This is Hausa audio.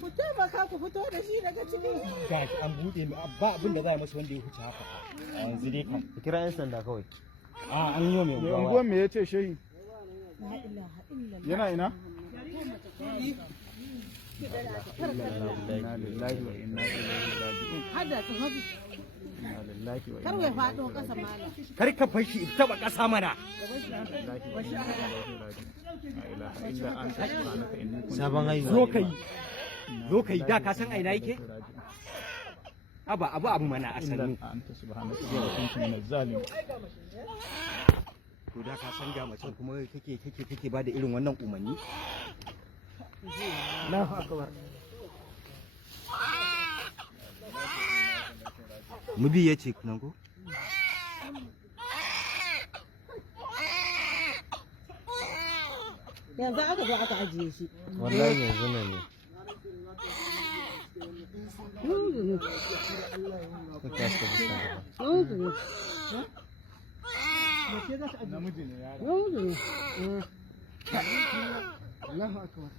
Ku taimaka ku fito da shi daga cikin. Gashi an buɗe ba abin da za a masa wanda ya huce haka. A yanzu dai kam. Ka kira 'yan sanda kawai. A an yi wa mai Mai unguwa. unguwan me ya ce shehi? Yana ina? Inna lillahi wa inna ilaihi raji'un. Hada tsahabi. Inna lillahi wa Kar inna ya faɗo ƙasa malam. Kar ka fashi taba ƙasa mana. ilaihi raji'un. La ilaha illa anta subhanaka inni kuntu Sabon haihuwa. Zo kai. Zo kai da ka san aina yake? Abu mana a sannu. anta subhanaka inni kuntu minaz zalimin. To da ka san ga macen kuma kake ba da irin wannan umarni? Allahu akbar. Mubi ya ce nan ko? Yanzu aka zo aka ajiye shi. Wallahi yanzu nan ne. Ka tashi ka bisa gaba. Namiji ne yaro. Allahu akbar.